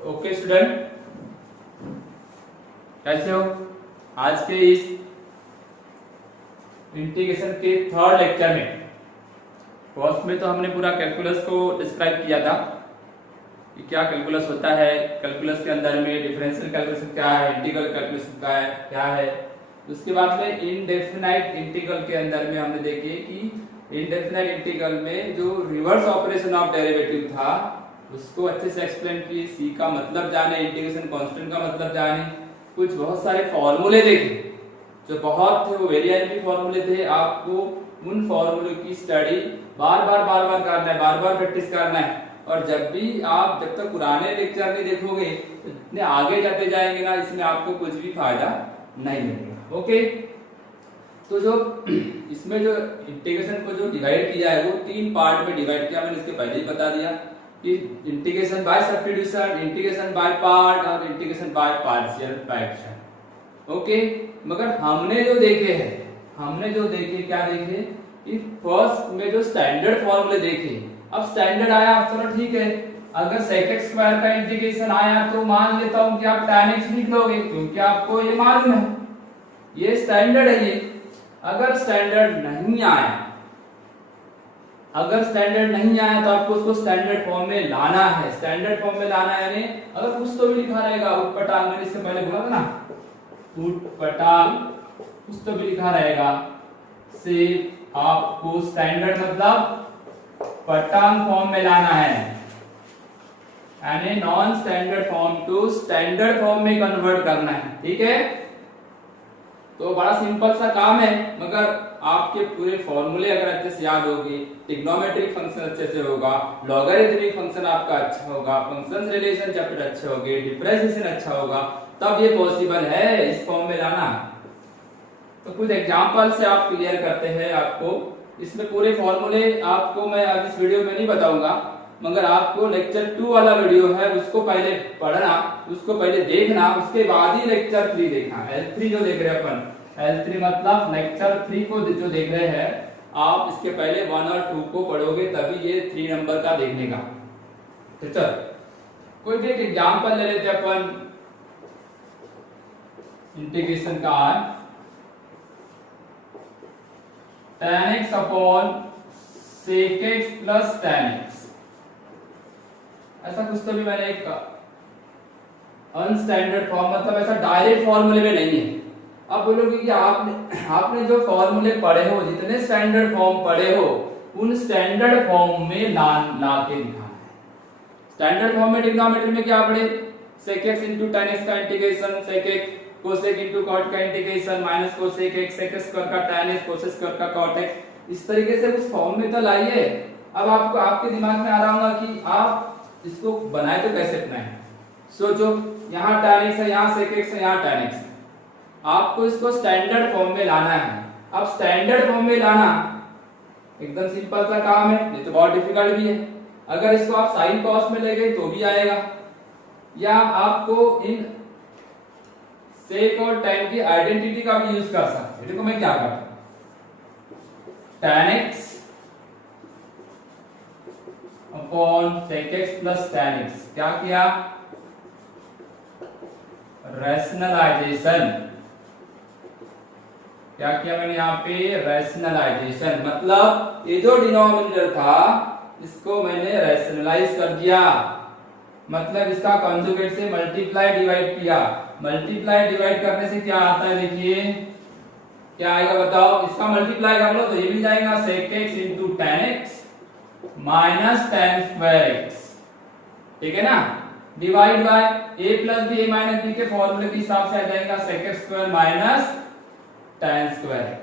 Okay student, कैसे हो? आज के इस इंटीग्रेशन के थर्ड लेक्चर में फर्स्ट में तो हमने पूरा कैलकुलस को डिस्क्राइब किया था कि क्या कैलकुलस होता है, कैलकुलस के अंदर में डिफरेंशियल कैलकुलस क्या है, इंटीग्रल कैलकुलस क्या है। उसके बाद में इनडेफिनाइट इंटीग्रल के अंदर में हमने देखे कि इनडेफिनाइट इंटीग्रल में जो रिवर्स ऑपरेशन ऑफ डेरिवेटिव था उसको अच्छे से एक्सप्लेन किए, सी का मतलब जाने, इंटीग्रेशन कांस्टेंट का मतलब जाने, कुछ बहुत सारे फॉर्मूले देखे जो बहुत थे, वो वेरी आइडेंटिटी फॉर्मूले थे। आपको उन फॉर्मूले की स्टडी बार बार करना है, बार बार प्रैक्टिस करना है। और जब तक पुराने लेक्चर नहीं देखोगे इतने आगे जाते जाएंगे ना, इसमें आपको कुछ भी फायदा नहीं मिलेगा। ओके, तो जो इसमें जो इंटीग्रेशन को जो डिवाइड किया है वो तीन पार्ट में डिवाइड किया, मैंने इसके पहले ही बता दिया कि integration by substitution, integration by part और integration by partial fraction. Okay, मगर हमने जो देखे क्या देखे कि फर्स्ट में जो स्टैंडर्ड फॉर्मूले देखे। अब स्टैंडर्ड आया, चलो ठीक है, अगर sec x स्क्वायर का इंटीग्रेशन आया तो मान लेता हूं कि आप tan x लिख लोगे क्योंकि आपको ये मालूम है, ये स्टैंडर्ड है ये। अगर स्टैंडर्ड नहीं आया तो आपको उसको स्टैंडर्ड फॉर्म में लाना है। स्टैंडर्ड फॉर्म में लाना है यानी अगर कुछ तो भी लिखा रहेगा, उटपटांग, मैंने इससे पहले बोला था ना, उटपटांग कुछ तो भी लिखा रहेगा से आपको स्टैंडर्ड मतलब पटांग फॉर्म में लाना है, यानी non standard form to standard form में कन्वर्ट करना है। ठीक है, तो बड़ा सिंपल सा काम है, मगर आपके पूरे फॉर्मूले अगर अच्छे से याद होगी, ट्रिग्नोमेट्रिक फंक्शन अच्छे से होगा, लॉगरिथमिक फंक्शन आपका अच्छा होगा, फंक्शंस रिलेशन चैप्टर अच्छे होंगे, डिफरेंशिएशन अच्छा होगा, तब ये पॉसिबल है इस फॉर्म में लाना। तो कुछ एग्जांपल से आप क्लियर करते हैं। आपको इसमें पूरे फॉर्मूले आपको मैं अब इस वीडियो में नहीं बताऊंगा, मगर आपको लेक्चर 2 वाला वीडियो है उसको पहले पढ़ना, उसको पहले देखना, उसके बाद ही लेक्चर 3 देखना। L3 जो देख रहे हैं अपन, L3 मतलब लेक्चर 3 को जो देख रहे हैं आप, इसके पहले 1 और 2 को पढ़ोगे तभी ये 3 नंबर का देखने का। तो चल कोई भी एक एग्जांपल ले लेते अपन इंटीग्रेशन का। tan x upon sec x plus tan x, ऐसा कुछ तो भी मैंने एक अनस्टैंडर्ड फॉर्म, मतलब ऐसा डायरेक्ट फॉर्मूले में नहीं है। अब बोलोगे कि आपने जो फॉर्मूले पढ़े हो, जितने स्टैंडर्ड फॉर्म पढ़े हो, उन स्टैंडर्ड फॉर्म में ला के दिखाना है। स्टैंडर्ड फॉर्म में ट्रिग्नोमेट्री में क्या पढ़े, sec x into tan x का integration, sec x cosec into cot का integration, minus cosec x sec square का tan x cos स्क्वायर का cot x, इस तरीके से उस फॉर्म में तो लाइए। अब आपको आपके दिमाग में आ रहा होगा कि आप इसको बनाए तो कैसे बनाए। सोचो, यहाँ tan x है, यहाँ sec x है, यहाँ tan x है, आपको इसको स्टैंडर्ड फॉर्म में लाना है। अब स्टैंडर्ड फॉर्म में लाना एकदम सिंपल सा काम है, ये तो बहुत डिफिकल्ट भी है। अगर इसको आप साइन कॉस में ले गए तो भी आएगा, या आपको इन सेक और tan की आइडेंटिटी का भी यूज कर सकते हैं। देखो मैं क्या करता हूं, tan x upon sec x plus tan x, क्या किया, रैशनलाइजेशन। क्या किया मैंने यहाँ पे, रैशनलाइजेशन, मतलब ये जो डिनोमिनेटर था इसको मैंने रैशनलाइज कर दिया, मतलब इसका कंजुगेट से मल्टीप्लाई डिवाइड किया। मल्टीप्लाई डिवाइड करने से क्या आता है, देखिए क्या आएगा बताओ, इसका मल्टीप्लाई कर लो तो ये भी जाएगा sec x into tan x minus tan square x, ठीक है ना, divide by a plus b, a minus b के फॉर्मूले के हिसाब से आ जाएगा sec x square minus tan square x।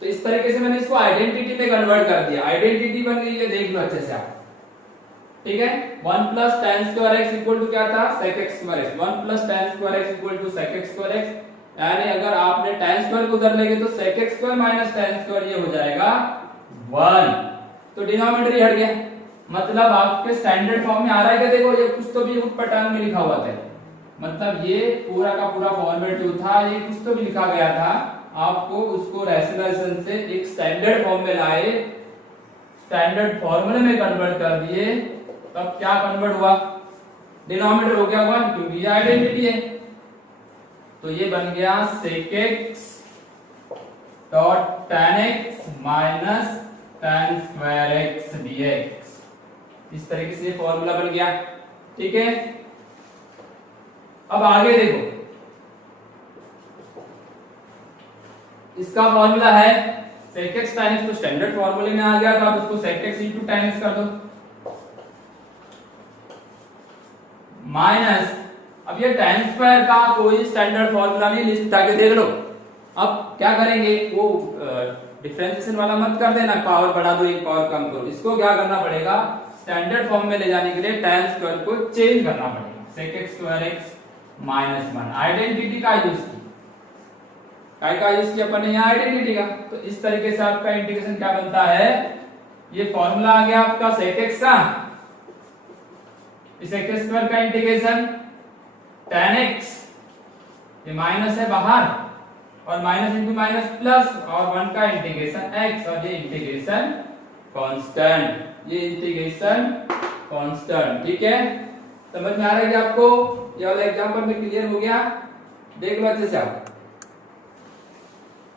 तो इस तरीके से मैंने इसको आइडेंटिटी में कन्वर्ट कर दिया, आइडेंटिटी बन गई है, देख लो अच्छे से आप। ठीक है, 1 plus tan square x equal to क्या था, sec x square x, 1 plus tan square x equal to sec x square x, यानी अगर आपने tan स्क्वायर को उधर लेंगे तो sec x square minus tan square ये हो जाएगा 1, तो डिनोमिनेटर हट गया, मतलब आपके स्टैंडर्ड फॉर्म में आ रहा है क्या, देखो ये कुछ तो भी उटपटांग में लिखा हुआ था, मतलब ये पूरा का पूरा फॉर्मेट जो था ये कुछ तो भी लिखा गया था, आपको उसको रैशनलाइजेशन से एक स्टैंडर्ड फॉर्म में लाए, स्टैंडर्ड फॉर्मूले में कन्वर्ट कर दिए, तब क्या कन्वर्ट हुआ, डिनोमिनेटर हो गया 1 क्योंकि ये आइडेंटिटी है। तो ये बन गया sec x dot tan x minus tan square x dx। इस तरीके से फॉर्मूला बन गया। ठीक है, अब आगे देखो, इसका फॉर्मूला है sec x tan x, तो स्टैंडर्ड फॉर्मूले में आ गया, तो आप इसको sec x into tan x कर दो माइनस, अब ये tan स्क्वायर का कोई स्टैंडर्ड फॉर्मूला नहीं, लिस्ट उठा के देख लो। अब क्या करेंगे, वो डिफरेंशिएशन वाला मत कर देना, पावर बढ़ा दो एक पावर कम करो, इसको क्या करना पड़ेगा, स्टैंडर्ड फॉर्म में ले जाने के लिए tan स्क्वायर को चेंज करना पड़ेगा, sec x square x minus 1। Identity का यूज की, काय का यूज किया अपन ने यहाँ आइडेंटिटी का। तो इस तरीके से आपका इंटीग्रेशन क्या बनता है, ये फॉर्मूला आ गया आपका sec x का, इस sec स्क्वायर का इंटीग्रेशन tan x, ये माइनस है बाहर, और माइनस इंटू माइनस प्लस, और 1 का इंटीग्रेशन x, और ये इंटीग्रेशन कांस्टेंट, ये इंटीग्रेशन कांस्टेंट। ठीक है, समझ में आ रहा है क्या आपको, ये वाला एग्जांपल में क्लियर हो गया, देख लो अच्छे से आप,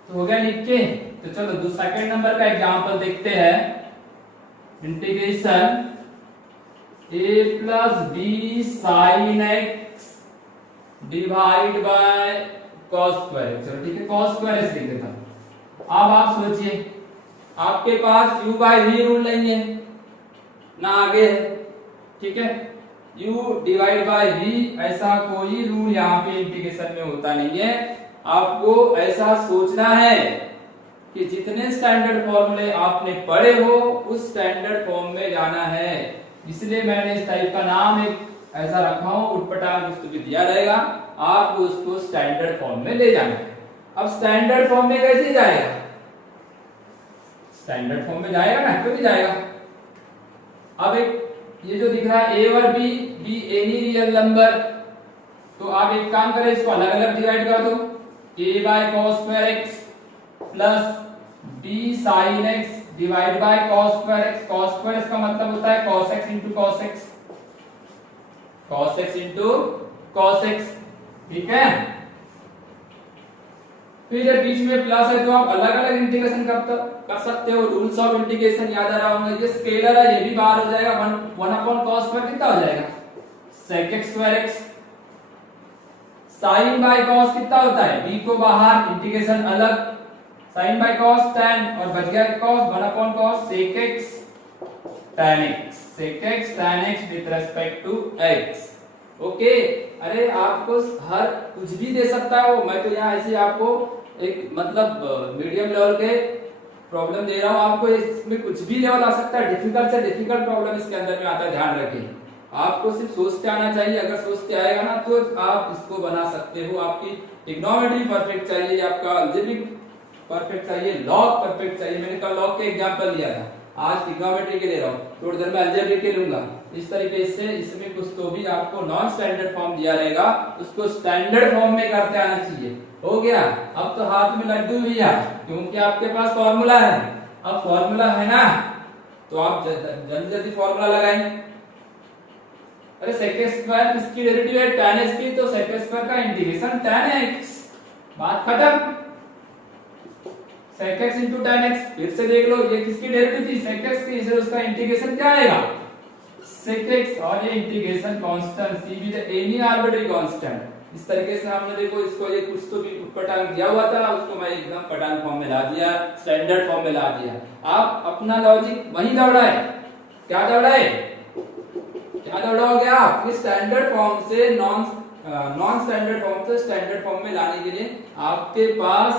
तो हो गया नीचे। तो चलो सेकंड नंबर का एग्जांपल देखते हैं, integration a plus b sine x divide by cos square. चलो ठीक है, cos स्क्वायर x लिख देता हूं। अब आप सोचिए, आपके पास u बाय v रूल नहीं है ना, आगे है, ठीक है, u डिवाइड बाय v ऐसा कोई रूल यहाँ पे इंटीग्रेशन में होता नहीं है। आपको ऐसा सोचना है कि जितने स्टैंडर्ड फॉर्मूले आपने पढ़े हो उस स्टैंडर्ड फॉर्म में जाना है, इसलिए मैंने इस टाइप का नाम एक ऐसा रखा हूं, उटपटांग कुछ भी दिया रहेगा, आपको उसको स्टैंडर्ड फॉर्म में ले जाना है। अब स्टैंडर्ड फॉर्म में कैसे जाएगा, स्टैंडर्ड फॉर्म में जाएगा ना, क्यों नहीं जाएगा। अब एक ये जो दिख रहा है a और b, एनी रियल नंबर, तो आप एक काम करें, इसको अलग अलग डिवाइड कर दो, a by cos square x plus b sin x divide by cos square x। cos square इसका मतलब होता है cos x into cos x, cos x into cos x। ठीक है, फिर ये बीच में प्लस है तो आप अलग अलग इंटीग्रेशन कर सकते हो, रूल्स ऑफ इंटीग्रेशन याद आ रहा होगा। ये स्केलर है, ये भी बाहर हो जाएगा, 1 अपॉन cos स्क्वायर कितना हो जाएगा, sec x square x। sin by cos कितना होता है, b को बाहर, इंटीग्रेशन अलग, sin बाय cos tan, और बच गया cos, 1 upon cos sec x tan x, sec x tan x with respect to x। Okay, अरे आपको हर कुछ भी दे सकता है वो, मैं तो यहाँ ऐसे आपको एक मतलब मीडियम लेवल के प्रॉब्लम दे रहा हूँ, आपको इसमें कुछ भी लेवल आ सकता है, डिफिकल्ट से डिफिकल्ट प्रॉब्लम इसके अंदर में आता है, ध्यान रखिए। आपको सिर्फ सोचते आना चाहिए, अगर सोचते आएगा ना तो आप इसको बना सकते हो। आपकी ट्रिग्नोमेट्री परफेक्ट चाहिए, आपका अलजेब्रिक परफेक्ट चाहिए, लॉग परफेक्ट चाहिए। मैंने कल लॉग के एग्जांपल लिया था, आज ट्रिग्नोमेट्री के ले रहा हूँ, थोड़ी देर में अलजेब्रिक के लूंगा। इस तरीके से इसमें कुछ तो भी आपको नॉन स्टैंडर्ड फॉर्म दिया रहेगा, उसको स्टैंडर्ड फॉर्म में करते आना चाहिए। हो गया, अब तो हाथ में लड्डू भी है, क्योंकि आपके पास फॉर्मूला है। अब फॉर्मूला है ना, तो आप जल्दी जल्दी फॉर्मूला लगाएं। अरे sec स्क्वायर किसकी डेरिवेटिव है, tan x की, तो sec स्क्वायर का इंटीग्रेशन tan x, बात खत्म। sec x into tan x, फिर से देख लो, ये किसकी डेरिवेटिव थी, sec x की, इसलिए उसका इंटीग्रेशन क्या आएगा, sec x, और ये इंटीग्रेशन कांस्टेंट c भी द एनी आर्बिट्ररी कांस्टेंट। इस तरीके से हमने देखो इसको, ये कुछ तो भी उटपटांग दिया हुआ था, उसको मैं एकदम पटांग फॉर्म में ला दिया, स्टैंडर्ड फॉर्म में ला दिया। आप अपना लॉजिक वहीं दौड़ाए, क्या दौड़ाए, क्या दौड़ाओगे आप, इस स्टैंडर्ड फॉर्म से नॉन स्टैंडर्ड फॉर्म से स्टैंडर्ड फॉर्म में लाने के लिए आपके पास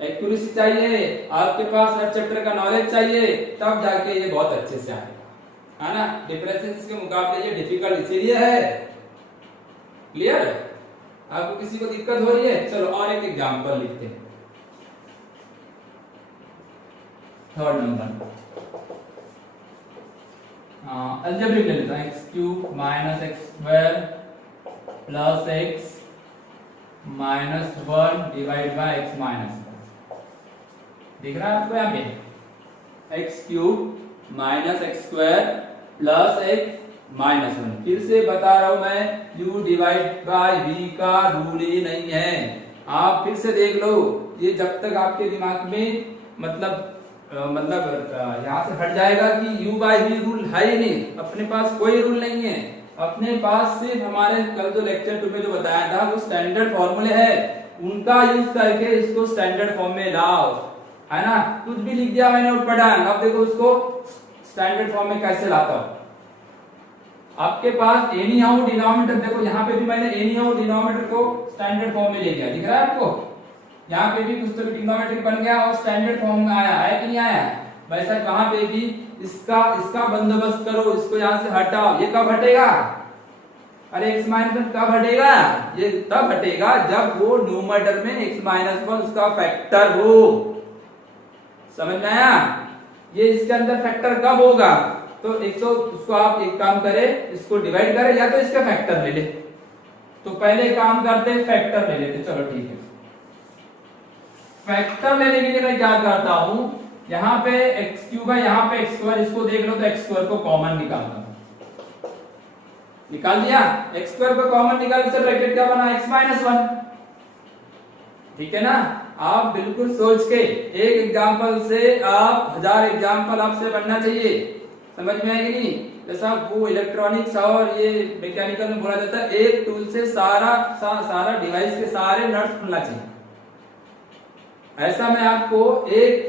एक्यूरेसी चाहिए, आपके पास हर चैप्टर का नॉलेज चाहिए, तब जाके ये बहुत अच्छे से आएगा, है ना। डिफरेंसेस के मुकाबले ये डिफिकल्ट इसीलिए है। क्लियर, आपको किसी को दिक्कत हो रही है, चलो और एक एग्जांपल लिखते हैं। थर्ड नंबर अलजेब्रिक ले लेता हूं, x³ minus x square plus x minus 1 divide by x minus 1। दिख रहा है आपको यहाँ पे, x³ minus x square plus x -1। फिर से बता रहा हूं मैं, u डिवाइड बाय v का रूल ही नहीं है। आप फिर से देख लो, ये जब तक आपके दिमाग में यहाँ से हट जाएगा कि u बाय v रूल है ही नहीं, अपने पास कोई रूल नहीं है। अपने पास सिर्फ हमारे कल जो लेक्चर 2 में जो बताया था वो स्टैंडर्ड फॉर्मूले है, उनका यूज करके इसको स्टैंडर्ड फॉर्म में लाओ, है ना। कुछ भी लिख दिया मैंने उठपटांग, अब देखो उसको स्टैंडर्ड फॉर्म में कैसे लाता हूं। आपके पास एनी हाउ डिनोमिनेटर, देखो यहाँ पे भी मैंने एनी हाउ डिनोमिनेटर को स्टैंडर्ड फॉर्म में ले गया, दिख रहा है आपको। यहाँ पे भी कुछ तो ट्रिग्नोमेट्रिक बन गया और स्टैंडर्ड फॉर्म में आया है कि नहीं आया। वैसा कहाँ पे भी इसका बंदोबस्त करो, इसको यहाँ से हटाओ। ये कब हटेगा? अरे x -1 कब हटेगा? ये तब हटेगा जब वो न्यूमरेटर में x -1 उसका फैक्टर हो। समझ में आया? ये इसके अंदर फैक्टर कब होगा? तो 100 उसको आप एक काम करें, इसको डिवाइड करें या तो इसका फैक्टर ले ले। तो पहले काम करते फैक्टर ले लेते, चलो ठीक है। फैक्टर लेने के लिए मैं क्या करता हूं, यहाँ पे x³ है, यहाँ पे x², इसको देख लो तो x² को कॉमन निकालता हूं। निकाल दिया, x² को कॉमन निकालने से ब्रैकेट क्या बना? x -1। ठीक है ना। आप बिल्कुल सोच के, एक एग्जांपल से आप 1000 एग्जांपल आपसे बनना चाहिए। समझ में आएगी नहीं? जैसा वो इलेक्ट्रॉनिक्स और ये मैकेनिकल में बोला जाता है, एक टूल से सारा डिवाइस के सारे नट्स खुलना चाहिए। ऐसा मैं आपको एक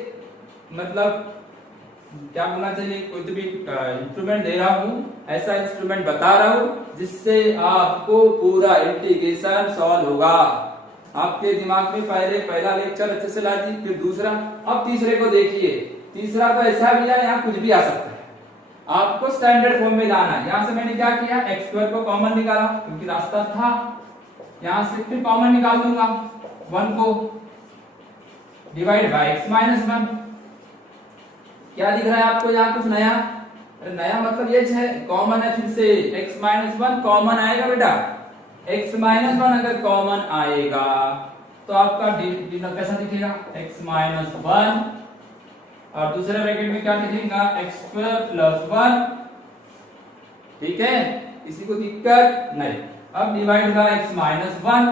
क्या बोलना चाहिए, कोई तो भी इंस्ट्रूमेंट दे रहा हूं, ऐसा इंस्ट्रूमेंट बता रहा हूं जिससे आपको पूरा इंटीग्रेशन सॉल्व होगा। आपके दिमाग में पहला लेक्चर अच्छे से ला दी, फिर दूसरा, अब तीसरे को देखिए। तीसरा तो ऐसा भी है, यहाँ कुछ भी आ सकता है, आपको स्टैंडर्ड फॉर्म में लाना है। यहाँ से मैंने क्या किया, x² को कॉमन निकाला क्योंकि रास्ता था, यहाँ से फिर कॉमन निकाल दूंगा 1 को, डिवाइड बाय x -1। क्या दिख रहा है आपको यहाँ कुछ नया? अरे नया मतलब ये है कॉमन है, फिर से x -1 कॉमन आएगा बेटा। x -1 अगर कॉमन आएगा तो आपका कैसा दिखेगा? x -1 और दूसरे ब्रैकेट में क्या दिखेगा? x² + 1। ठीक है, इसी को दिक्कत नहीं। अब डिवाइड बाय x -1।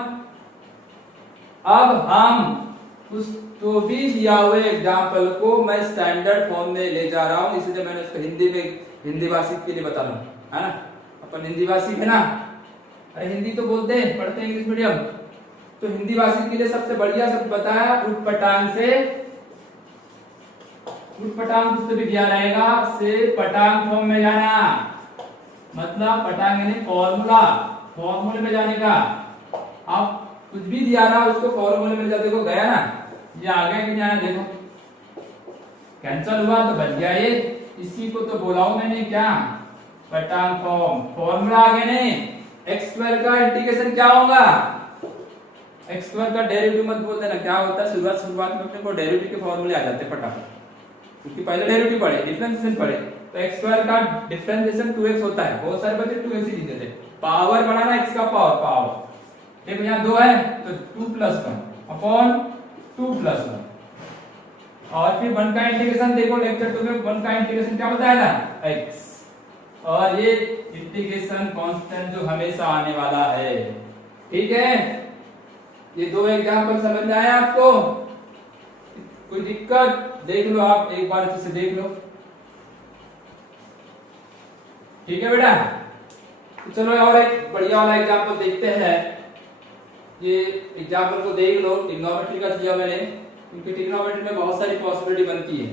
अब हम उस तो भी दिया हुए एग्जाम्पल को मैं स्टैंडर्ड फॉर्म में ले जा रहा हूं, इसलिए मैंने उसको हिंदी में, हिंदी भाषी के लिए बता रहा हूं, है ना। अपन हिंदी भाषी है ना, अरे हिंदी तो बोलते हैं, पढ़ते हैं इंग्लिश मीडियम, तो हिंदी भाषी के लिए सबसे बढ़िया सब बताया, उठपटांग से, उठपटांग पुस्तक भी दिया रहेगा, से पटांग फॉर्म में जाना, मतलब पटांग यानी फॉर्मूला, फॉर्मूले में जाने का। आप कुछ भी दिया रहा उसको फॉर्मूले में जाते को गया ना, ये आ गया कि नहीं आया? देखो कैंसिल हुआ तो बच गया ये। इसी को तो बोला हूं मैंने, क्या? पटांग फॉर्म। फॉर्मूला आ गया नहीं। x² का इंटीग्रेशन क्या होगा? x² का डेरिवेटिव मत बोल देना, क्या होता है शुरुआत में अपने को डेरिवेटिव के फॉर्मूले आ जाते हैं फटाफट, क्योंकि पहले डेरिवेटिव पढ़े, डिफरेंशिएशन पढ़े। तो x² का डिफरेंशिएशन 2x होता है, बहुत सारे बच्चे 2x ही लिखते थे। पावर बढ़ाना x का पावर, देखो यहाँ 2 है तो 2 + 1 अपॉन 2 + 1, और फिर 1 का इंटीग्रेशन देखो लेक्चर 2 में 1 का इंटीग्रेशन क्या बताया था? x, और ये इंटीग्रेशन कांस्टेंट जो हमेशा आने वाला है। ठीक है, ये 2 एग्जांपल समझ में आया आपको? कोई दिक्कत? देख लो आप एक बार अच्छे से देख लो। ठीक है बेटा, तो चलो और एक बढ़िया वाला एग्जांपल देखते हैं। ये एग्जांपल को देख लो, ट्रिग्नोमेट्री का दिया मैंने, क्योंकि ट्रिग्नोमेट्री में बहुत सारी पॉसिबिलिटी बनती है।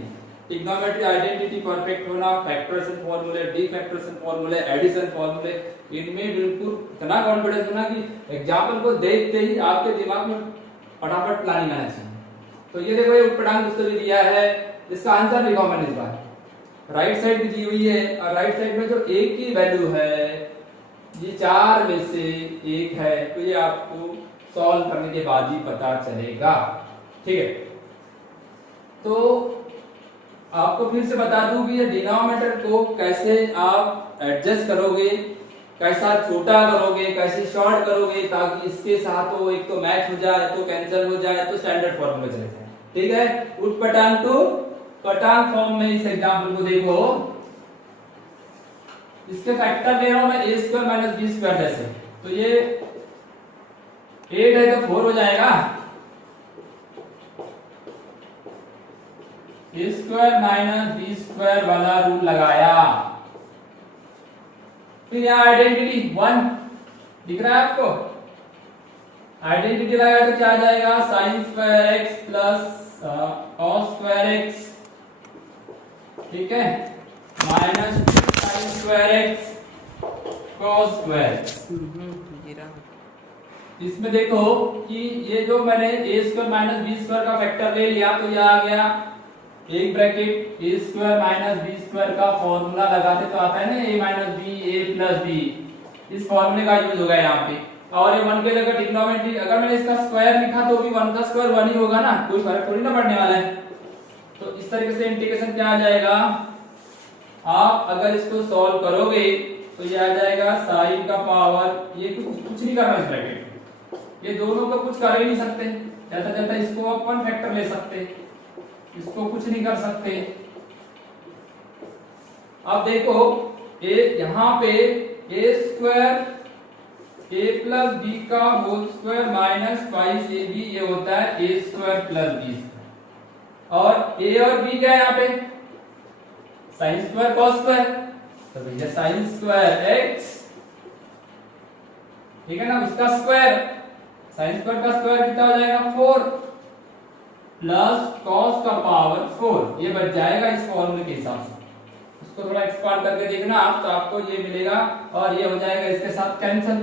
ट्रिग्नोमेट्री आइडेंटिटी, परफेक्ट होना, फैक्टराइजेशन फॉर्मूले, डिफैक्टराइजेशन फॉर्मूले, एडिशन फॉर्मूले, इनमें बिल्कुल इतना कॉन्फिडेंस होना कि एग्जांपल को देखते ही आपके दिमाग में फटाफट प्लानिंग आना चाहिए। तो ये देखो, ये उठपटांग पुस्तक भी दिया है, इसका आंसर लिखा मैंने इस बार। राइट साइड भी दी हुई है, और राइट साइड में जो एक की वैल्यू है, ये 4 में से 1 है, तो ये आपको सॉल्व करने के बाद ही पता चलेगा। ठीक है, तो आपको फिर से बता दूं कि ये डिनोमिनेटर को कैसे आप एडजस्ट करोगे, कैसा छोटा करोगे, कैसे शॉर्ट करोगे, ताकि इसके साथ वो एक तो मैच हो जाए, तो कैंसिल हो जाए, तो स्टैंडर्ड फॉर्म में चले जाए। ठीक है, उठपटांग टू पटांग फॉर्म में इस एग्जांपल को देखो। इसके फैक्टर ले रहा हूं मैं a square minus b square जैसे, तो ये 8 है तो 4 हो जाएगा, a square minus b square वाला रूल लगाया। फिर यहाँ आइडेंटिटी 1 दिख रहा है आपको, आइडेंटिटी लगाया तो क्या आ जाएगा, sine square x plus cos square x, ठीक है, minus sine square x cos square. इसमें देखो कि ये जो मैंने a square minus b square का फैक्टर ले लिया तो ये आ गया एक bracket a square minus b square का फॉर्मूला लगाते तो आता है ना a minus b a plus b, इस फॉर्मूले का यूज होगा यहाँ पे। और ये 1 के जगह ट्रिग्नोमेट्री अगर मैंने इसका स्क्वायर लिखा तो भी 1 का स्क्वायर 1 ही होगा ना, कोई फर्क थोड़ी ना पड़ने वाला है। तो इस तरीके से इंटीग्रेशन क्या आ जाएगा, आप अगर इसको सॉल्व करोगे तो ये आ जाएगा साइन का पावर, ये कुछ नहीं करना इस ब्रैकेट, ये दोनों को कुछ कर ही नहीं सकते, जाता जाता इसको अपन फैक्टर ले सकते, इसको कुछ नहीं कर सकते। अब देखो यहाँ पे a square a plus b का होल स्क्वायर माइनस 5ab, ये होता है a स्क्वायर प्लस बी, और a और b क्या है यहाँ पे, साइन स्क्वायर कॉस स्क्वायर, तो भैया साइन स्क्वायर x, ठीक है ना, उसका स्क्वायर, साइन स्क्वायर का स्क्वायर कितना हो जाएगा 4 प्लस कॉस का पावर 4, ये बच जाएगा इस फॉर्मूले के हिसाब से। इसको थोड़ा एक्सपांड करके देखना आप, तो आपको ये मिलेगा और ये हो जाएगा इसके साथ कैंसिल।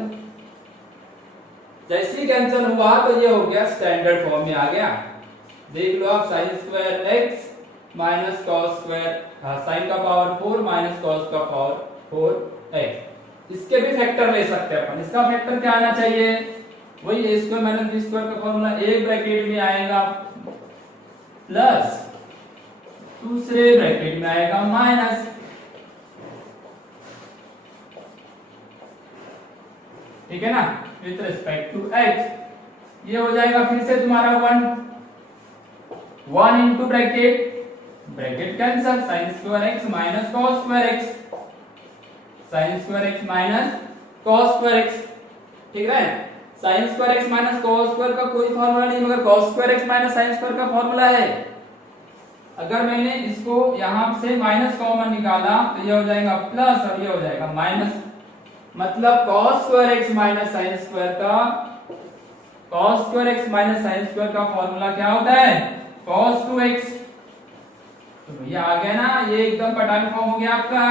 जैसे ही कैंसिल हुआ तो ये हो गया स्टैंडर्ड फॉर्म में आ गया, देख लो आप, sine square x minus cos square, sine का पावर 4 माइनस कॉस का पावर 4x। इसके भी फैक्टर ले सकते हैं अपन, इसका फैक्टर क्या आना चाहिए, वही a square minus b square का फॉर्मूला, एक ब्रैकेट में आएगा प्लस दूसरे ब्रैकेट में आएगा माइनस, ठीक है ना, विथ रिस्पेक्ट टू x। ये हो जाएगा फिर से तुम्हारा 1 into bracket, bracket cancel, sign square x minus cos square x, sign square x minus cos square x, ठीक है। Sign square x minus cos square का कोई फॉर्मूला नहीं, मगर cos square x minus sine square का formula है। अगर मैंने इसको यहां से माइनस कॉमन निकाला तो ये हो जाएगा प्लस और ये हो जाएगा माइनस, मतलब cos square x minus sine square का, cos square x minus sine square का फॉर्मूला क्या होता है, cos 2x। तो भैया आ गया ना, ये एकदम पटांग फॉर्म हो गया आपका,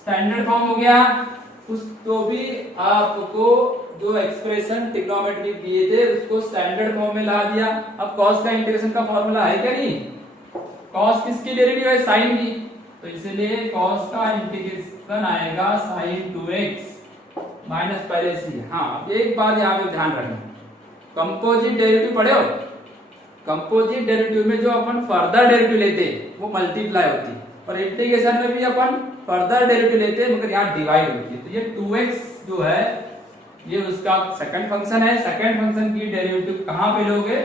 स्टैंडर्ड फॉर्म हो गया। उस तो भी आपको जो एक्सप्रेशन ट्रिग्नोमेट्री दिए थे उसको स्टैंडर्ड फॉर्म में ला दिया। अब cos का इंटीग्रेशन का फॉर्मूला है क्या नहीं, cos किसकी डेरिवेटिव है, साइन की, तो इसलिए cos का इंटीग्रेशन आएगा sin 2x माइनस पहले से। हाँ, एक बात यहाँ पे ध्यान रखना, कंपोजिट डेरिवेटिव पढ़े हो, कंपोजिट डेरिवेटिव में जो अपन फर्दर डेरिवेटिव लेते वो मल्टीप्लाई होती है, और इंटीग्रेशन में भी अपन फर्दर डेरिवेटिव लेते हैं मगर यहाँ डिवाइड होती है। तो ये 2x जो है ये उसका सेकंड फंक्शन है, सेकंड फंक्शन की डेरिवेटिव कहाँ पे लोगे,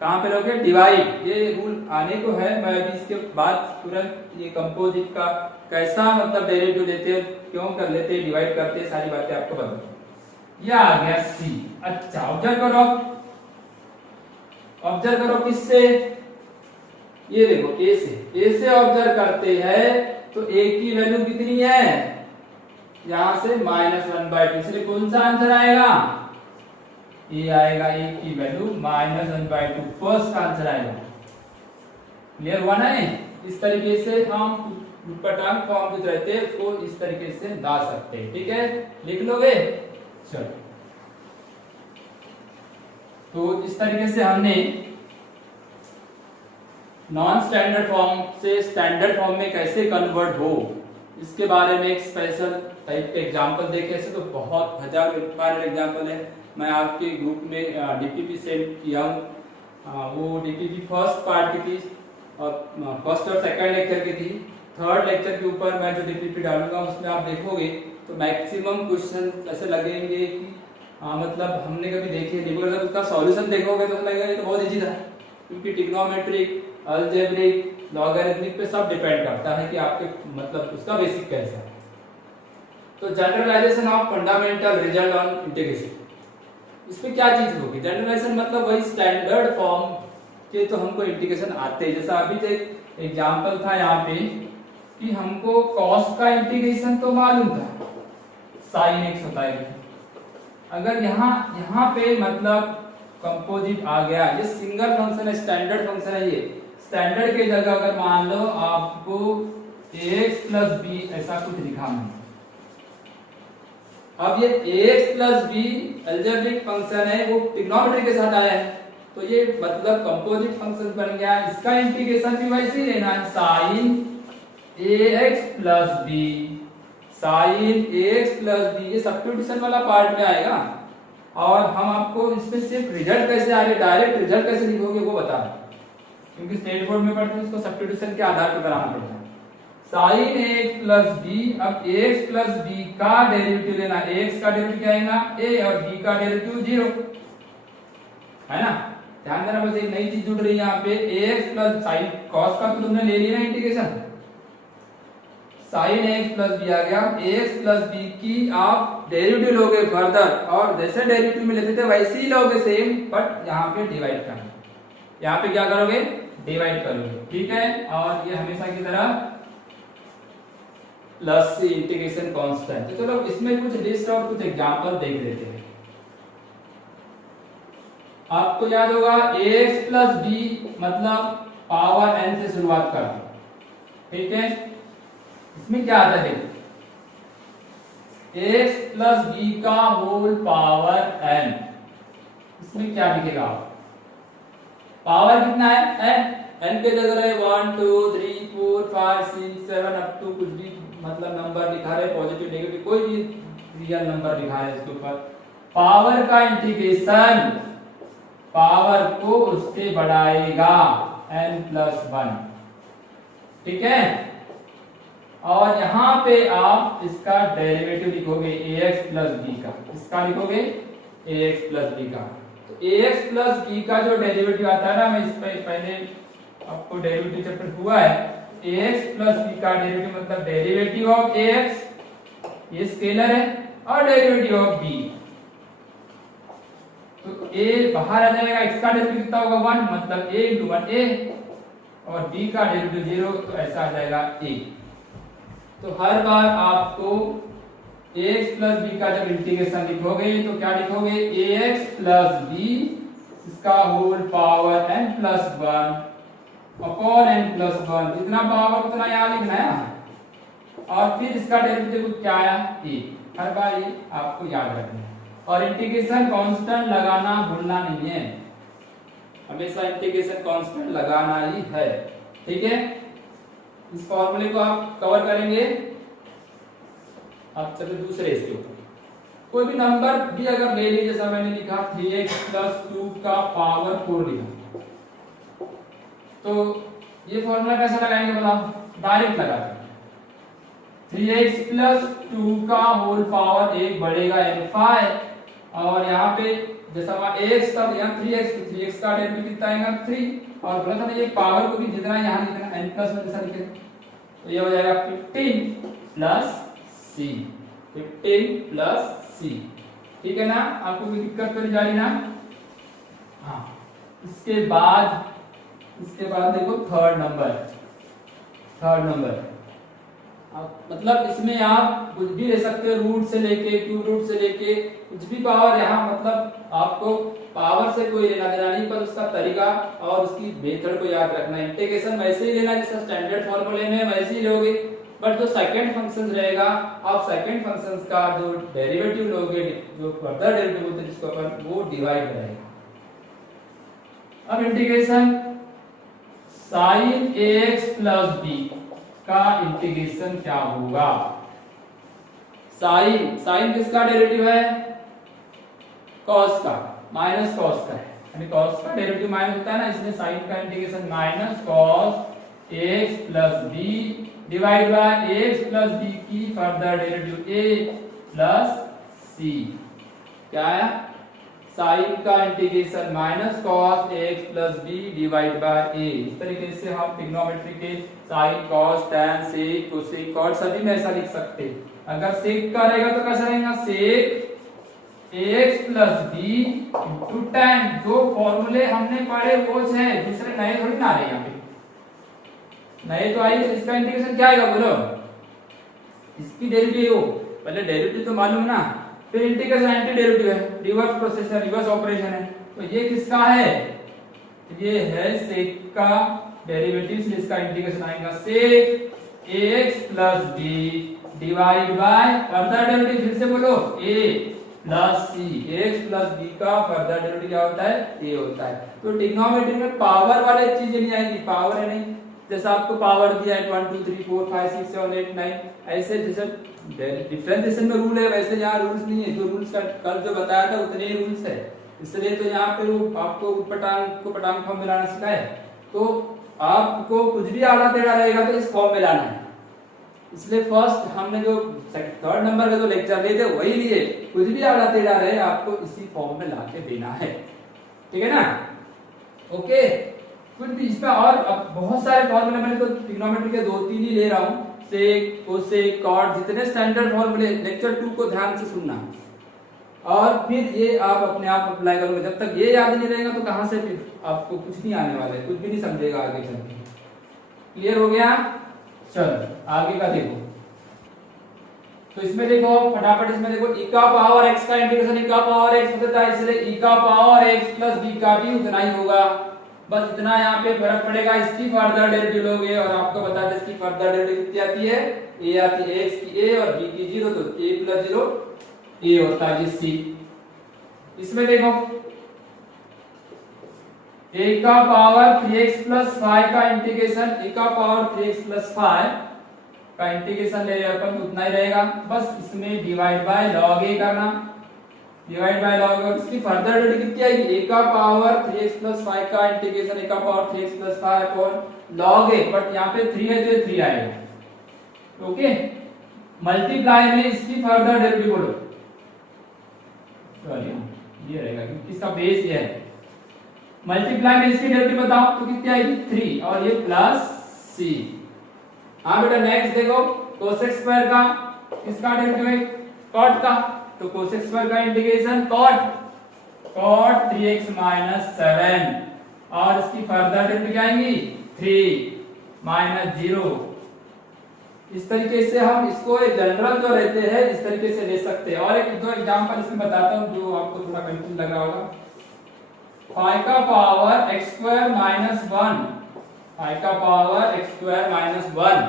कहाँ पे लोगे, डिवाइड। ये रूल आने को है, मैं अभी इसके बाद तुरंत ये कंपोजिट का कैसा मतलब डेरिवेटिव लेते हैं, क्यों कर लेते हैं, डिवाइड करते हैं, सारी बातें आपको बताऊंगा। यह आ गया C। अच्छा ऑब्जर्व करो, ऑब्जर्व करो किससे, ये देखो A से ऑब्जर्व करते हैं तो A की वैल्यू कितनी है, यहां से -1/2, इसलिए कौन सा आंसर आएगा, ये आएगा A की वैल्यू -1/2, फर्स्ट आंसर आएगा। क्लियर हुआ ना, इस तरीके से हम पटांग फॉर्म जो रहते हैं उसको इस तरीके से ला सकते हैं, ठीक है, लिख लोगे। चलो, तो इस तरीके से हमने नॉन स्टैंडर्ड फॉर्म से स्टैंडर्ड फॉर्म में कैसे कन्वर्ट हो इसके बारे में एक स्पेशल टाइप के एग्जांपल देखे। ऐसे तो बहुत हजार एग्जांपल है, मैं आपके ग्रुप में डीपीपी सेंड किया हूँ, वो डीपीपी फर्स्ट पार्ट की थी और फर्स्ट और सेकंड लेक्चर की थी। थर्ड लेक्चर के ऊपर मैं जो डीपीपी डालूंगा उसमें आप देखोगे तो मैक्सिमम क्वेश्चन ऐसे लगेंगे कि मतलब हमने कभी देखे नहीं, मगर जब उसका सॉल्यूशन देखोगे तो लगेगा ये तो बहुत इजी था, क्योंकि ट्रिग्नोमेट्रिक, अलजेब्रिक, लॉगरिथमिक पे सब डिपेंड करता है कि आपके मतलब उसका बेसिक कैसा है। तो generalization of fundamental result on integration, इसमें क्या चीज होगी? जनरलाइजेशन मतलब वही स्टैंडर्ड फॉर्म के तो हमको इंटीग्रेशन आते हैं। जैसा अभी एक एग्जांपल था यहाँ पे कि हमको कॉस का इंटीग्रेशन तो मालूम था, साइन एक्स होता है। अगर यहाँ पे मतलब कंपोजिट आ गया, ये सिंगल फंक्शन है, स्टैंडर्ड फंक्शन है। ये स्टैंडर्ड के जगह अगर मान लो आपको ax प्लस बी ऐसा कुछ लिखा है, अब ये ax plus b algebraic function है, वो ट्रिग्नोमेट्री के साथ आया है, तो ये मतलब कंपोजिट फंक्शन बन गया। इसका इंटीग्रेशन भी वैसे ही लेना है, sine ax plus b, sine ax plus b, ये सब्स्टिट्यूशन वाला पार्ट में आएगा। और हम आपको इसमें सिर्फ रिजल्ट कैसे आ रहे, डायरेक्ट रिजल्ट कैसे लिखोगे वो बता रहे, क्योंकि स्टेट बोर्ड में पढ़ते हैं उसको सब्स्टिट्यूशन के आधार पर बनाना पड़ता है। साइन ax प्लस बी, अब ax प्लस बी का डेरिवेटिव लेना, ax का डेरिवेटिव क्या आएगा a और b का डेरिवेटिव 0 है ना। ध्यान देना, बस एक नई चीज जुड़ रही है यहाँ पे, ax प्लस साइन cos का तो तुमने ले लिया ना integration, sine ax plus b आ गया, ax प्लस बी की आप डेरिवेटिव लोगे फर्दर, और जैसे डेरिवेटिव में लेते थे वैसे ही लोगे सेम, बट यहाँ पे डिवाइड करना, यहाँ पे क्या करोगे डिवाइड करोगे, ठीक है। और ये हमेशा की तरह प्लस से इंटीग्रेशन कांस्टेंट। तो चलो इसमें कुछ लिस्ट और कुछ एग्जांपल देख लेते हैं। आपको याद होगा ax प्लस बी मतलब पावर n से शुरुआत करना, ठीक है। इसमें क्या आता है, ax प्लस बी का होल पावर n, इसमें क्या लिखेगा आप, पावर कितना है n, n के जगह है 1 2 3 4 5 6 7 अप टू कुछ भी मतलब नंबर लिखा रहे, पॉजिटिव नेगेटिव कोई भी रियल नंबर लिखा है इसके ऊपर। पावर का इंटीग्रेशन पावर को उससे बढ़ाएगा n प्लस 1, ठीक है। और यहाँ पे आप इसका डेरिवेटिव लिखोगे ax प्लस b का, इसका लिखोगे ax प्लस b का। तो ax प्लस b का जो डेरिवेटिव आता है ना, मैं इस पे पहले आपको डेरिवेटिव चैप्टर हुआ है, ax प्लस b का डेरिवेटिव मतलब डेरिवेटिव ऑफ ax, ये स्केलर है, और डेरिवेटिव ऑफ b, तो a बाहर आ जाएगा, x का डेरिवेटिव कितना होगा 1, मतलब a into 1a, और b का डेरिवेटिव 0, तो ऐसा आ जाएगा a। तो हर बार आपको ax प्लस b का जब इंटीग्रेशन लिखोगे तो क्या लिखोगे, ax प्लस b इसका whole power n plus 1 upon n plus 1, जितना पावर उतना यहाँ लिखना है, और फिर इसका डेरिवेटिव क्या आया a। हर बार ये आपको याद रखना है, और इंटीग्रेशन कांस्टेंट लगाना भूलना नहीं है, हमेशा इंटीग्रेशन कांस्टेंट लगाना ही है, ठीक है। इस फॉर्मूले को आप कवर करेंगे। अब चलो दूसरे इसके ऊपर, कोई भी नंबर भी अगर ले लीजिए, जैसा मैंने लिखा 3x प्लस 2 का पावर 4 लिखा, तो ये फॉर्मूला कैसे लगाएंगे बताओ, डायरेक्ट लगाएंगे, 3x प्लस 2 का होल पावर 1 बढ़ेगा n5, और यहाँ पे जैसा ax था यहाँ 3x, तो 3x का डेरिवेटिव कितना आएगा 3, और बोला था ना ये पावर को भी जितना यहाँ लिखना n प्लस में जैसा लिखेगा, तो ये हो जाएगा 15 प्लस c, 15 प्लस c, ठीक है ना। आपको कोई दिक्कत तो नहीं जा रही ना। हाँ, इसके बाद देखो थर्ड नंबर मतलब इसमें आप कुछ भी ले सकते हो, रूट से लेके क्यूब रूट से लेके कुछ भी पावर, यहाँ मतलब आपको पावर से कोई लेना देना नहीं, पर उसका तरीका और उसकी मेथड को याद रखना है। इंटीग्रेशन वैसे ही लेना जैसा स्टैंडर्ड फॉर्मूले में वैसे ही लोगे, बट जो सेकंड फंक्शन रहेगा आप सेकंड फंक्शन का जो डेरिवेटिव लोगे, जो फर्दर डेरिवेटिव होते हैं जिसको अपन, वो डिवाइड रहेगा। अब integration sine ax plus b का इंटीग्रेशन क्या होगा, साइन किसका डेरिवेटिव है, cos का, माइनस cos का है, यानी cos का डेरिवेटिव माइनस होता है ना, इसलिए साइन का integration minus cos ax plus b divide bye ax plus b की further derivative a plus c, क्या है साइन का integration minus cos ax plus b divide by a। इस तरीके से हम ट्रिग्नोमेट्री के sign, cos, tan, sec, cosec, cot सभी में ऐसा लिख सकते हैं। अगर सेक का रहेगा तो कैसा रहेगा, sec ax plus b into tan। जो फॉर्मूले हमने पढ़े वो है, दूसरे नए थोड़ी ना आ रहे यहाँ पे, नए तो आइए। इसका इंटीग्रेशन क्या आएगा बोलो, इसकी डेरिवेटिव हो, पहले डेरिवेटिव तो मालूम ना, फिर इंटीग्रेशन एंटी डेरिवेटिव है, रिवर्स प्रोसेस है, रिवर्स ऑपरेशन है। तो ये किसका है, ये है सेक का डेरिवेटिव, इसलिए इसका इंटीग्रेशन आएगा sec ax plus b divide by further derivative, फिर से बोलो a plus c, ax plus b का फर्दर डेरिवेटिव क्या होता है, a होता है। तो ट्रिग्नोमेट्री में पावर वाले चीजें नहीं आएंगी, पावर है नहीं, जैसा आपको पावर दिया है 1 2 3 4 5 6 7 8 9, ऐसे जैसे डिफरेंशिएशन में रूल है वैसे यहाँ रूल्स नहीं है। जो रूल्स का कल जो बताया था उतने ही रूल्स है, इसलिए तो यहाँ पे वो आपको उटपटांग को पटांग फॉर्म में लाना सिखाए। तो आपको कुछ भी आड़ा टेढ़ा रहेगा तो इस फॉर्म में लाना है, इसलिए फर्स्ट हमने जो थर्ड नंबर का जो लेक्चर लिए थे वही लिए, कुछ भी आड़ा टेढ़ा रहे आपको इसी फॉर्म में लाके देना है, ठीक है ना। ओके, कुछ भी इसमें और बहुत सारे फॉर्मूले, मैंने तो ट्रिग्नोमेट्री के 2-3 ही ले रहा हूँ, सेक कोसेक कॉट, जितने स्टैंडर्ड फॉर्मूले, लेक्चर 2 को ध्यान से सुनना और फिर ये आप अपने आप अप्लाई करोगे। जब तक ये याद नहीं रहेगा तो कहां से फिर आपको कुछ नहीं आने वाला है, कुछ भी नहीं समझेगा आगे चल के। क्लियर हो गया, चलो आगे का देखो। तो इसमें देखो फटाफट, इसमें देखो e का पावर x का इंटीग्रेशन e का पावर x होता है, इसलिए e का पावर x प्लस b का भी उतना ही होगा। बस इतना यहाँ पे फर्क पड़ेगा, इसकी फर्दर डेरिवेटिव लोगे और आपको बता दें इसकी फर्दर डेरिवेटिव कितनी आती है, a आती है, x की a और b की 0, तो a प्लस 0 a होता है जी c। इसमें देखो a का पावर 3x प्लस 5 का इंटीग्रेशन, a का पावर 3x प्लस 5 का इंटीग्रेशन ले अपन उतना ही रहेगा, बस इसमें डिवाइड बाय लॉग a करना, डिवाइड बाय लॉग a। इसकी फर्दर डेरिवेटिव कितनी आएगी, a का पावर 3x प्लस 5 का इंटीग्रेशन a का power 3x plus 5 upon log a, but यहाँ पे 3 है तो 3 आएगा। ओके, मल्टीप्लाई में इसकी फर्दर डेरिवेटिव बोलो, सॉरी ये रहेगा क्योंकि इसका बेस ये है। मल्टीप्लाई में इसकी डेरिवेटिव बताओ तो कितनी आएगी, 3 और ये प्लस c। हाँ बेटा नेक्स्ट देखो, कोसेक स्क्वायर का किसका डेरिवेटिव है, कॉट का, तो कोसेक स्क्वायर का इंटीग्रेशन कॉट 3x माइनस 7 और इसकी फर्दर डेरिवेटिव क्या आएंगी 3 माइनस 0। इस तरीके से हम इसको जनरल जो रहते हैं इस तरीके से ले सकते हैं। और एक दो एग्जांपल इसमें बताता हूं जो आपको थोड़ा कंफ्यूज लग रहा होगा। 5 का पावर x स्क्वायर माइनस 1, 5 का पावर x स्क्वायर माइनस 1,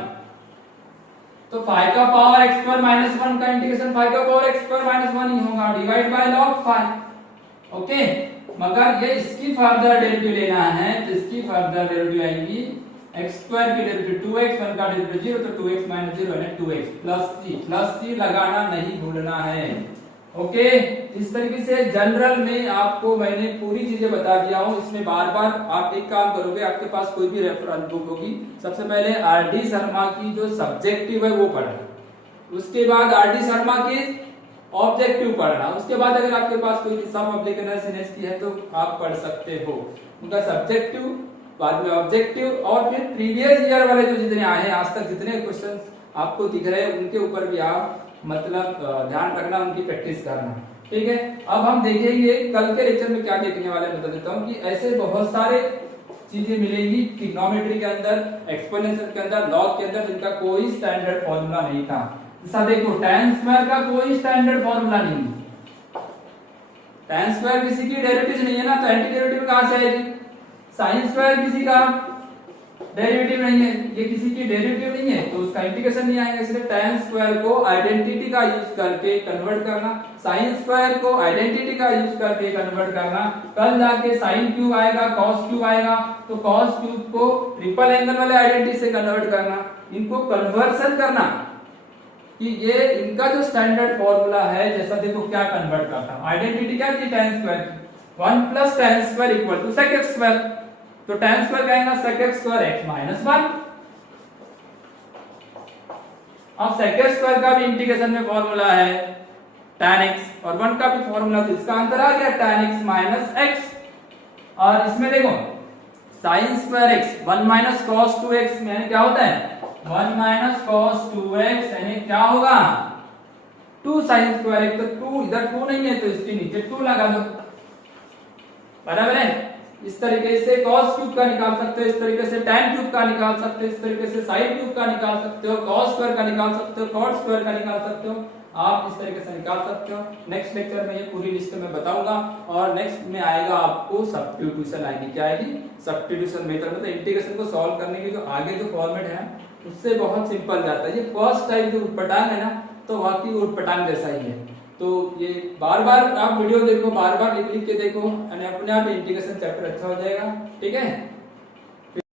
तो 5 का पावर x स्क्वायर माइनस 1 का इंटीग्रेशन 5 का पावर x स्क्वायर माइनस 1 ही होगा, डिवाइड बाय लॉग 5। ओके, मगर ये इसकी फर्दर डेरिवेटिव लेना है तो इसकी फर्दर डेरिवेटिव आएगी x स्क्वायर की डेरिवेटिव 2x, 1 का डेरिवेटिव 0, तो 2x माइनस 0 यानी 2x प्लस c लगाना नहीं भूलना है। ओके, इस तरीके से जनरल में आपको मैंने पूरी चीजें बता दिया हूं। इसमें बार बार आप एक काम करोगे, आपके पास कोई भी रेफरेंस बुक होगी, सबसे पहले आर.डी. शर्मा की जो सब्जेक्टिव है वो पढ़ना, उसके बाद आर.डी. शर्मा की ऑब्जेक्टिव पढ़ना, उसके बाद अगर आपके पास कोई सम एप्लीकेशन एनएसटी है तो आप पढ़ सकते हो। उनका सब्जेक्टिव, बाद में ऑब्जेक्टिव और फिर प्रीवियस ईयर वाले जो जितने आए हैं आज तक जितने क्वेश्चंस आपको दिख रहे हैं उनके ऊपर भी आप मतलब ध्यान रखना, उनकी प्रैक्टिस करना। ठीक है, अब हम देखेंगे कल के लेक्चर में क्या देखने वाले बता देता हूँ कि ऐसे बहुत सारे चीजें मिलेंगी ट्रिग्नोमेट्री के अंदर, एक्सपोनेंशियल के अंदर, लॉग के अंदर, जिनका कोई स्टैंडर्ड फॉर्मूला नहीं था। जैसा देखो tan स्क्वायर का कोई स्टैंडर्ड फॉर्मूला नहीं है, tan स्क्वायर किसी की डेरिवेटिव नहीं है ना, तो एंटी डेरिवेटिव कहां से आएगी। sin स्क्वायर किसी का डेरिवेटिव नहीं है, ये किसी की डेरिवेटिव नहीं है तो उसका इंटीग्रेशन नहीं आएगा, इसलिए tan स्क्वायर को आइडेंटिटी का यूज करके कन्वर्ट करना, sin स्क्वायर को आइडेंटिटी का यूज करके कन्वर्ट करना, कल जाके sin क्यूब आएगा, cos क्यूब आएगा, तो cos क्यूब को ट्रिपल एंगल वाले आइडेंटिटी से कन्वर्ट करना, इनको कन्वर्सन करना कि ये इनका जो स्टैंडर्ड फॉर्मूला है। जैसा देखो क्या कन्वर्ट करता है, आइडेंटिटी क्या थी tan square, 1 plus tan square equal to sec x square, तो tan स्क्वायर क्या आएगा sec x square x minus 1। अब sec x स्क्वायर का भी इंटीग्रेशन में फॉर्मूला है tan x और 1 का भी फॉर्मूला, तो इसका आंसर आ गया tan x माइनस x। और इसमें देखो sin square x 1 minus cos 2x में क्या होता है 1 माइनस cos 2x यानी क्या होगा 2 साइन स्क्वायर, एक तो 2 इधर 2 नहीं है तो इसके नीचे 2 लगा दो, बराबर है। इस तरीके से cos क्यूब का निकाल सकते हो, इस तरीके से tan क्यूब का निकाल सकते हो, इस तरीके से sin क्यूब का निकाल सकते हो, cos स्क्वायर का निकाल सकते हो, cot स्क्वायर का निकाल सकते हो, आप इस तरीके से निकाल सकते हो। नेक्स्ट लेक्चर में ये पूरी लिस्ट में बताऊंगा और नेक्स्ट में आएगा आपको सब्स्टिट्यूशन आएगी, क्या आएगी, सब्स्टिट्यूशन मेथड, मतलब इंटीग्रेशन को सॉल्व करने के जो आगे जो फॉर्मेट है उससे बहुत सिंपल जाता है। ये फर्स्ट टाइम जो उटपटांग है ना, तो वाकई उटपटांग जैसा ही है। तो ये बार बार आप वीडियो देखो, बार बार लिख लिख के देखो, अपने आप इंटीग्रेशन चैप्टर अच्छा हो जाएगा, ठीक है।